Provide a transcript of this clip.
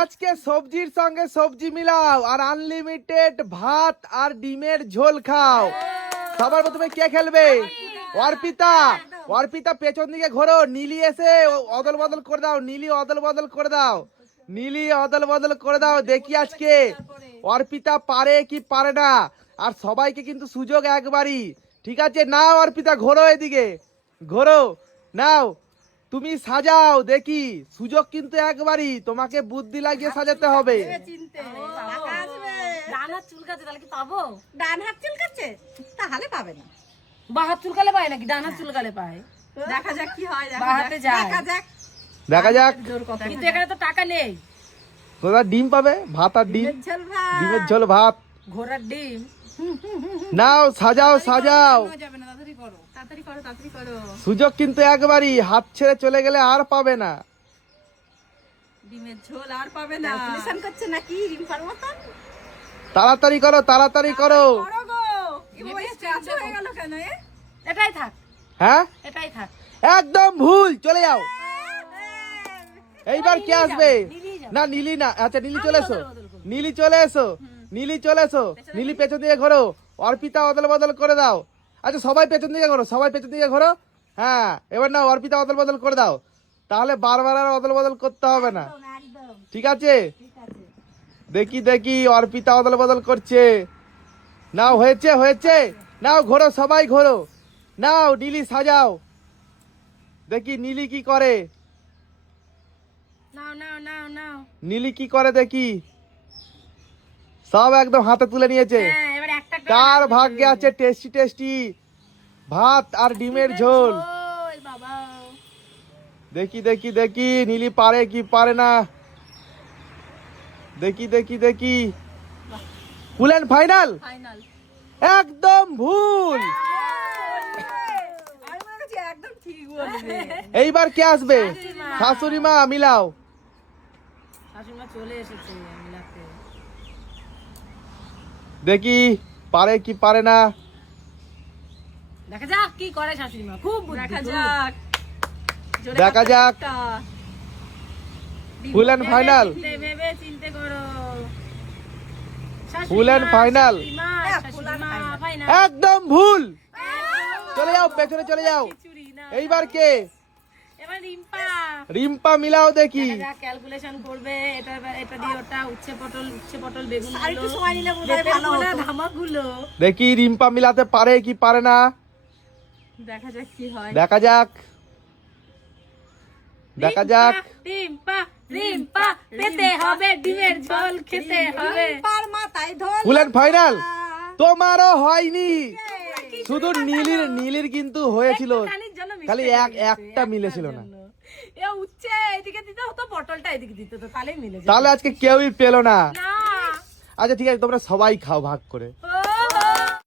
আজকে সবজির সঙ্গে সবজি মিলাও আর আনলিমিটেড ভাত আর ডিমের ঝোল খাও। সবার প্রথমে কে খেলবে? অর্পিতা। অর্পিতা পেছন দিকে ঘোরো, নীলি এসে অদল বদল করে দাও, নীলি অদল বদল করে দাও, নীলি অদল বদল করে দাও। দেখি আজকে অর্পিতা পারে কি পারে না। আর সবাইকে কিন্তু সুযোগ একবারই, ঠিক আছে? নাও অর্পিতা, ঘোরো এদিকে, ঘোরো, নাও তুমি সাজাও। দেখি, সুযোগ কিন্তু একবারই, তোমাকে বুদ্ধি লাগিয়ে সাজাতে হবে। ডান হাত চুলকাচ্ছে, তাহলে কি পাবো? ডান হাত চুলকাচ্ছে, তাহলে পাবে না। বাঁ হাত চুলকালে পায় নাকি ডান হাত চুলকালে পায়? দেখা যাক কি হয়, বাঁ হাতে যায়। দেখা যাক। দেখা যাক। কিন্তু এখানে তো টাকা নেই। তোরা ডিম পাবে, ভাত আর ডিম, ঝোল ভাত, ডিমের ঝোল ভাত। ঘোড়ার ডিম। নাও সাজাও সাজাও, যাবে না, তাড়াতাড়ি করো, তাড়াতাড়ি করো, তাড়াতাড়ি করো। সুযোগ কিন্তু একবারই, হাত ছেড়ে চলে গেলে আর পাবে না। ডিমের ঝোল আর পাবে না। ক্যালকুলেশন করছে নাকি রিম্পার মতন? তাড়াতাড়ি করো, তাড়াতাড়ি করো। করো গো। এ বয়স চাচা হয়ে গেল কেন এ? এটাই থাক, হ্যাঁ, এটাই থাক। একদম ভুল, চলে যাও। এইবার কে আসবে? না নীলি না, আচ্ছা নীলি চলে এসো, নীলি চলে এসো, নীলি চলে এসো, নীলি পেছন দিকে ঘোরো। অর্পিতা অদল বদল করে দাও। আচ্ছা সবাই পেছন দিকে ঘোরো, সবাই পেছন দিকে ঘোরো। হ্যাঁ, এবার না অর্পিতা অদল বদল করে দাও, তাহলে বারবার আর অদল বদল করতে হবে না, ঠিক আছে? দেখি দেখি, অর্পিতা অদল বদল করছে। নাও, হয়েছে হয়েছে, নাও ঘোরো, সবাই ঘোরো, নাও নীলি সাজাও। দেখি নীলি কি করে, নাও নাও নাও নাও। নীলি কি করে দেখি। সব একদম হাতে তুলে নিয়েছে। হ্যাঁ, এবার একটা কার ভাগ্যে আছে টেস্টি টেস্টি ভাত আর ডিমের ঝোল? ঝোল বাবা। দেখি দেখি দেখি, নীলি পারে কি পারে না। দেখি দেখি দেখি, ফুল এন্ড ফাইনাল? ফাইনাল। একদম ভুল। আমি মনে করছি একদম ঠিক বলবে। এইবার কে আসবে? শাশুড়ি মা, মিলাও। শাশুড়িমা চলে এসেছে মিলাতে। দেখি পারে কি পারে না। দেখা যাক কি করে শাশুড়িমা, খুব বুদ্ধি, দেখা খুব। যাক, জোরে দেখা হাতটা যাক। একটা। ফুল এন্ড ফাইনাল? ভেবে চিন্তে করো। ফুল এন্ড ফাইনাল? শাশুড়িমা, শাশুড়িমা, ফাইনাল। একদম ভুল, চলে যাও, পেছনে চলে যাও। খিচুড়ি না। এইবার কে? এবার রিম্পা। রিম্পা, মিলাও দেখি। দেখা যাক, ক্যালকুলেশন করবে। এটা দিয়ে ওটা উচ্ছে পটল বেগুন আর একটু সময় নিলে বোধহয় ভালো হতো। ধামাগুলো। দেখি রিম্পা মিলাতে পারে কি পারে না। দেখা যাক কি হয়। দেখা যাক, দেখা যাক। রিম্পা রিম্পা পেতে হবে, ডিমের ঝোল খেতে হবে। রিম্পার মাথায় ঢোল। ফুল এন্ড ফাইনাল? তোমারও হয়নি, শুধু নীলির কিন্তু হয়েছিল, খানির জন্য mistake খালি হয়ে গেছে, একটা মিলেছিল না। জন্য। এ উচ্ছে এদিকে দিতে হতো, পটলটা এদিকে দিতে হতো, তাহলেই মিলে যেত। তাহলে আজকে কেউই পেলো না। না। আচ্ছা ঠিক আছে, তোমরা সবাই খাও ভাগ করে। ও